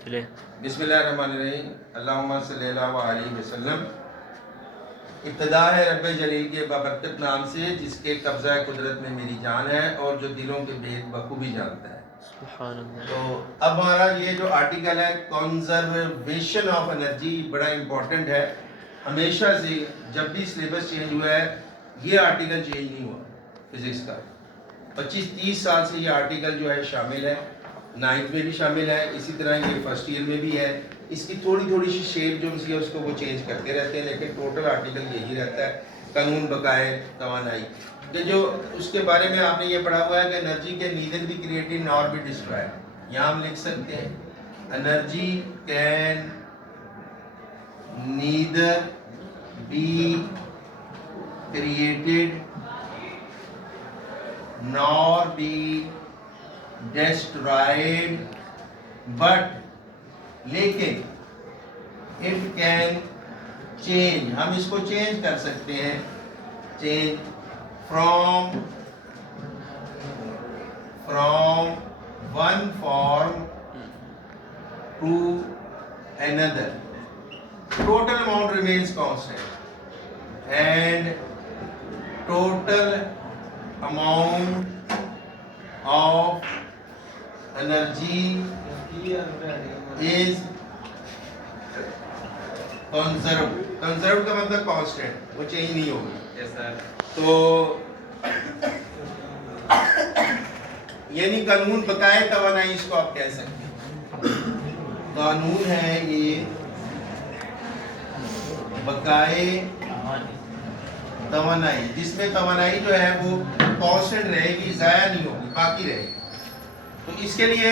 चले। बिस्मिल्लाहिर्रहमानिर्रहीम। अल्लाहुम्मा सल्ली अला व अलैहि वसल्लम। इब्तिदा है रब्बे जलील के बाबरकत नाम से, जिसके कब्ज़ा कुदरत में मेरी जान है और जो दिलों के भेद बखूबी जानता है। तो अब हमारा ये जो आर्टिकल है कंजर्वेशन ऑफ एनर्जी, बड़ा इम्पोर्टेंट है। हमेशा से जब भी सिलेबस चेंज हुआ है ये आर्टिकल चेंज नहीं हुआ। फिज़िक्स का 25-30 साल से ये आर्टिकल जो है शामिल है। 9th में भी शामिल है, इसी तरह ये फर्स्ट ईयर में भी है। इसकी थोड़ी थोड़ी सी शेप जो सी है उसको वो चेंज करते रहते हैं, लेकिन टोटल आर्टिकल यही रहता है, कानून बकाए तवानाई कि जो उसके बारे में आपने ये पढ़ा हुआ है कि एनर्जी के neither be created nor be destroyed. यहाँ हम लिख सकते हैं energy can neither be created nor be destroyed, but लेकिन it can change, हम इसको चेंज कर सकते हैं, change from one form to another. Total amount remains constant and total amount of energy is conserved. Conserved का मतलब constant, वो change नहीं होगी। Yes sir. तो यानी कानून बकाए तवानाई इसको आप कह सकते हैं। कानून है ये बकाए तवानाई, जिसमें तवानाई जो है वो कांस्टेंट रहेगी, ज़ाया नहीं होगी, बाकी रहेगी। तो इसके लिए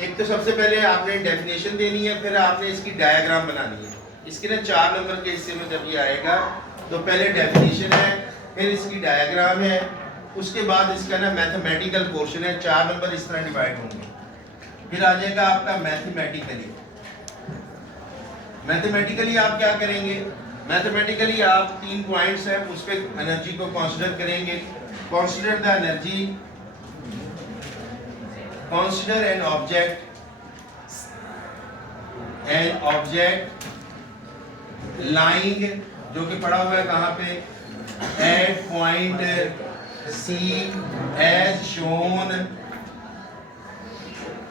एक तो सबसे पहले आपने डेफिनेशन देनी है, फिर आपने इसकी डायग्राम बनानी है। इसके ना 4 नंबर के हिस्से में जब ये आएगा तो पहले डेफिनेशन है, फिर इसकी डायग्राम है, उसके बाद इसका ना मैथमेटिकल पोर्शन है। 4 नंबर इस तरह डिवाइड होंगे। फिर आ जाएगा आपका मैथमेटिकली। मैथमेटिकली आप क्या करेंगे? मैथमेटिकली आप 3 पॉइंट्स हैं, उस पर एनर्जी को कंसीडर करेंगे। Consider the energy, consider an object lying, जो कि पड़ा हुआ है कहाँ पे, at point C as shown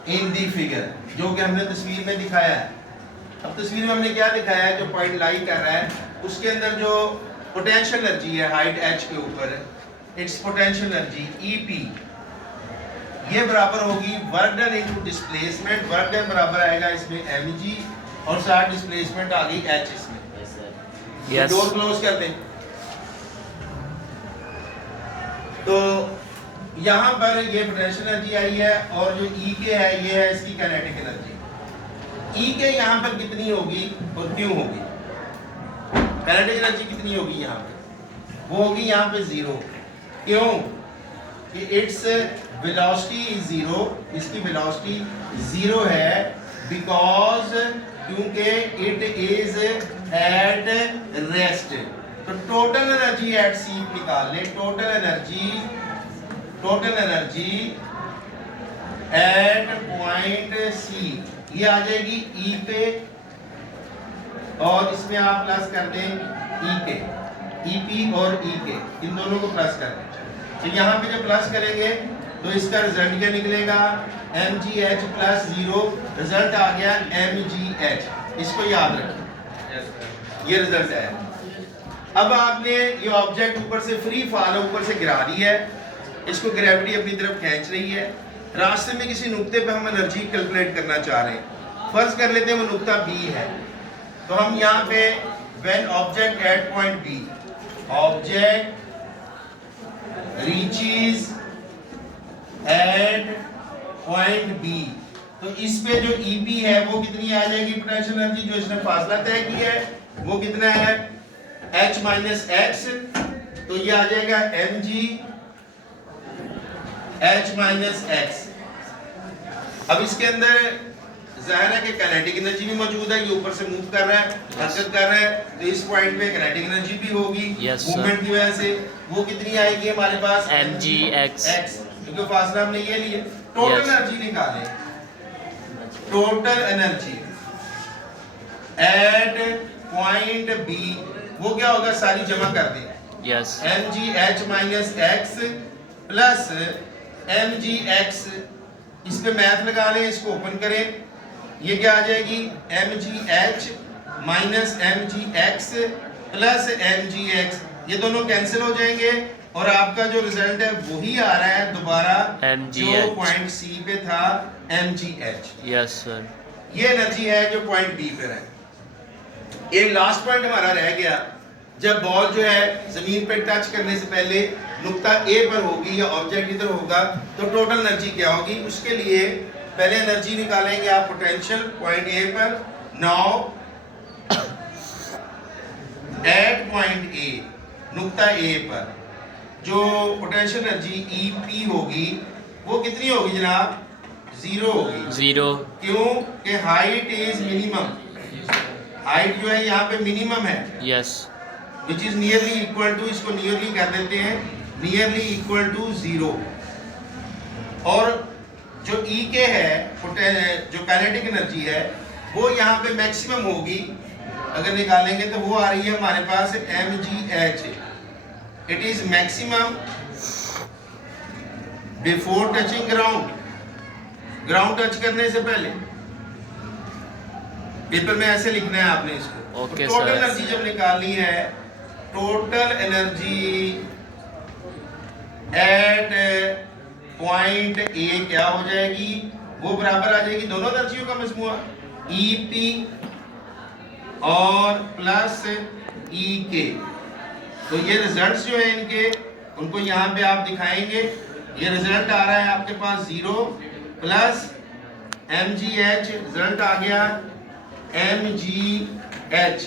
in the figure, जो कि हमने तस्वीर में दिखाया है। अब तस्वीर में हमने क्या दिखाया है, जो पॉइंट लाई कर रहा है उसके अंदर जो पोटेंशियल एनर्जी है हाइट h के ऊपर, इट्स पोटेंशियल एनर्जी EP, ये बराबर होगी work done into displacement. Work done बराबर आएगा इसमें mg और साथ डिस्प्लेसमेंट आ गई h इसमें। Yes. डोर क्लोज कर दें। तो यहाँ पर ये पोटेंशियल एनर्जी आई है और जो E के है ये है इसकी काइनेटिक एनर्जी। E के यहाँ पर कितनी होगी और क्यों होगी? काइनेटिक एनर्जी कितनी होगी यहाँ पे? वो होगी यहाँ पे 0। क्यों? कि इट्स वेलोसिटी इज 0, इसकी वेलोसिटी 0 है, बिकॉज क्योंकि इट इज एट रेस्ट। तो टोटल एनर्जी एट सी निकाल ले। Total energy at point C ये आ जाएगी E पे, और इसमें आप प्लस कर दें E के, EP और E के, इन दोनों को प्लस कर दें। तो यहाँ पे जब प्लस करेंगे तो इसका रिजल्ट क्या निकलेगा, mgh प्लस 0, रिजल्ट आ गया mgh। इसको याद रखें, ये रिजल्ट है। अब आपने ये ऑब्जेक्ट ऊपर से फ्री फॉल है, ऊपर से गिरा दी है, इसको ग्रेविटी अपनी तरफ खींच रही है। रास्ते में किसी नुक्ते पे हम एनर्जी कैलकुलेट करना चाह रहे हैं, फर्ज कर लेते हैं वो नुक्ता B है। तो हम यहाँ पे when object at point B, object reaches at point B, तो इस पे जो EP है वो कितनी आ जाएगी पोटेंशियल एनर्जी, जो इसने फासला तय किया है वो कितना है h माइनस x, तो ये आ जाएगा mg h माइनस x। अब इसके अंदर जाहिर है कि काइनेटिक एनर्जी भी मौजूद है, ये ऊपर से मूव कर रहा है, हरकत कर रहा है, तो इस पॉइंट पे काइनेटिक एनर्जी भी होगी मूवमेंट की वजह से। वो कितनी आएगी हमारे पास mgx, क्योंकि फासला हमने ये लिया। टोटल एनर्जी निकालें, total energy at point B, वो क्या होगा, सारी जमा कर दें, yes mgh minus x plus mgx, इस पे मैथ लगा लें, इसको ओपन करें, ये क्या आ जाएगी, mgh minus mgx plus mgx, ये दोनों कैंसिल हो जाएंगे और आपका जो रिजल्ट है वही आ रहा है दोबारा MGH, जो पॉइंट सी पे था mgh। यस सर, ये एनर्जी है जो पॉइंट बी पे है। एक लास्ट पॉइंट हमारा रह गया, जब बॉल जो है जमीन पे टच करने से पहले नुक्ता ए पर होगी या ऑब्जेक्ट इधर होगा तो टोटल एनर्जी क्या होगी, उसके लिए पहले एनर्जी निकालेंगे आप पोटेंशियल पॉइंट ए पर। नाउ एट पॉइंट ए, नुक्ता ए पर जो पोटेंशियल एनर्जी ईपी होगी वो कितनी होगी जनाब, 0 होगी। 0, क्यों कि हाइट इज मिनिमम, हाइट जो है यहाँ पे मिनिमम है, yes which is nearly equal to, इसको नियरली कर देते हैं, नियरली इक्वल टू 0। और जो ई के है जो काइनेटिक एनर्जी है वो यहाँ पे मैक्सिमम होगी, अगर निकालेंगे तो वो आ रही है हमारे पास mgh, it is maximum before touching ground, ground touch करने से पहले। पेपर में ऐसे लिखना है आपने इसको। Okay total sir. एनर्जी जब निकालनी है, total energy at point A क्या हो जाएगी, वो बराबर आ जाएगी दोनों एनर्जियों का मजमुआ, ईपी और प्लस ई के। तो ये रिजल्ट्स जो है इनके, उनको यहाँ पे आप दिखाएंगे, ये रिजल्ट आ रहा है आपके पास 0 प्लस mgh, रिजल्ट आ गया mgh।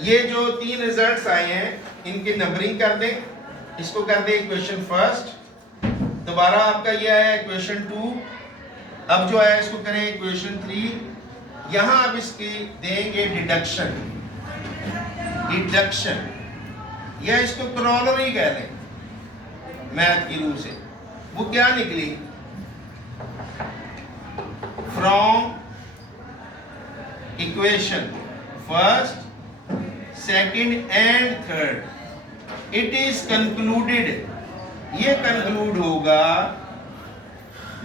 ये जो 3 रिजल्ट्स आए हैं इनकी नंबरिंग कर दें, इसको कर दें इक्वेशन फर्स्ट, दोबारा आपका ये आया इक्वेशन 2, अब जो है इसको करें इक्वेशन 3, यहाँ आप इसकी देंगे डिडक्शन, डिडक्शन या इसको क्रोलरी कह लें मैथ की रूह से। वो क्या निकली, from equation first, second and third it is concluded, ये कंक्लूड होगा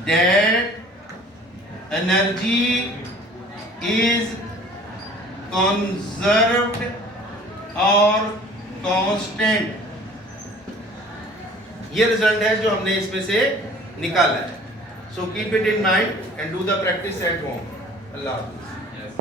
दैट एनर्जी इज कंजर्व्ड और कांस्टेंट। ये रिजल्ट है जो हमने इसमें से निकाला है। So keep it in mind and do the practice at home. अल्लाह हाफिज़।